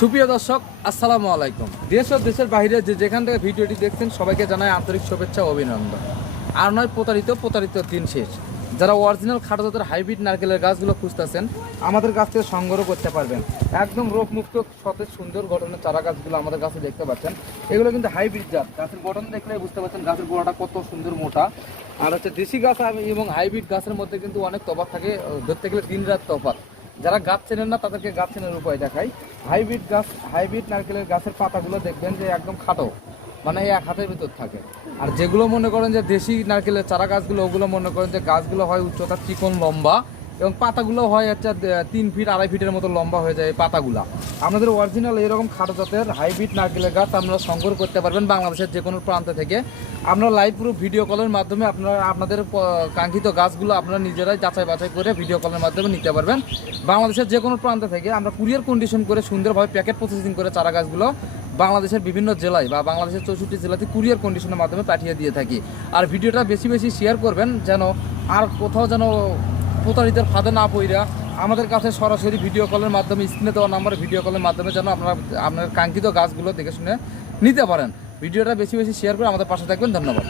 সুপ্রিয় দর্শক, আসসালামু আলাইকুম। দেশ ও দেশের বাইরে যেখান থেকে ভিডিওটি দেখছেন সবাইকে জানাই আন্তরিক শুভেচ্ছা ও অভিনন্দন। আর নয় প্রতারিত দিন শেষ। যারা অরিজিনাল খাটো জাতের হাইব্রিড নারকেলের গাছগুলো খুঁজতেছেন আমাদের কাছ থেকে সংগ্রহ করতে পারবেন। একদম রোগমুক্ত সতেজ সুন্দর গঠনের চারা গাছগুলো আমাদের কাছে দেখতে পাচ্ছেন। এগুলো কিন্তু হাইব্রিড জাত। গাছের গঠন দেখলে বুঝতে পারছেন গাছের গোড়াটা কত সুন্দর মোটা। আর হচ্ছে দেশি গাছ এবং হাইব্রিড গাছের মধ্যে কিন্তু অনেক তফাৎ থাকে, ধরতে গেলে দিন রাত তফাৎ। যারা গাছ চেনেন না তাদেরকে গাছ চেনার উপায় দেখাই। হাইব্রিড নারকেলের গাছের পাতাগুলো দেখবেন যে একদম খাটো, মানে এক হাতের ভিতর থাকে। আর যেগুলো মনে করেন যে দেশি নারকেলের চারা গাছগুলো, ওগুলো মনে করেন যে গাছগুলো হয় উচ্চতা চিকন লম্বা এবং পাতাগুলো হয় হচ্ছে 3 ফিট 2.5 ফিটের মতো লম্বা হয়ে যায় এই পাতাগুলা। আপনাদের অরিজিনাল এরকম খাটো জাতের হাইব্রিড নারকেলের গাছ আপনারা সংগ্রহ করতে পারবেন বাংলাদেশের যে কোনো প্রান্ত থেকে। আমরা লাইভ পুরো ভিডিও কলের মাধ্যমে আপনাদের কাঙ্ক্ষিত গাছগুলো আপনারা নিজেরাই যাচাই বাছাই করে ভিডিও কলের মাধ্যমে নিতে পারবেন বাংলাদেশের যে কোনো প্রান্ত থেকে। আমরা কুরিয়ার কন্ডিশন করে সুন্দরভাবে প্যাকেট প্রসেসিং করে চারা গাছগুলো বাংলাদেশের বিভিন্ন জেলায় বা বাংলাদেশের 64 জেলাতে কুরিয়ার কন্ডিশনের মাধ্যমে পাঠিয়ে দিয়ে থাকি। আর ভিডিওটা বেশি বেশি শেয়ার করবেন যেন আর কোথাও যেন প্রতারিতের ফাঁদে না পইরা আমাদের কাছে সরাসরি ভিডিও কলের মাধ্যমে স্ক্রিনে দেওয়া নাম্বারে ভিডিও কলের মাধ্যমে যেন আপনারা আপনার কাঙ্ক্ষিত গাছগুলো দেখে শুনে নিতে পারেন। ভিডিওটা বেশি বেশি শেয়ার করে আমাদের পাশে থাকবেন। ধন্যবাদ।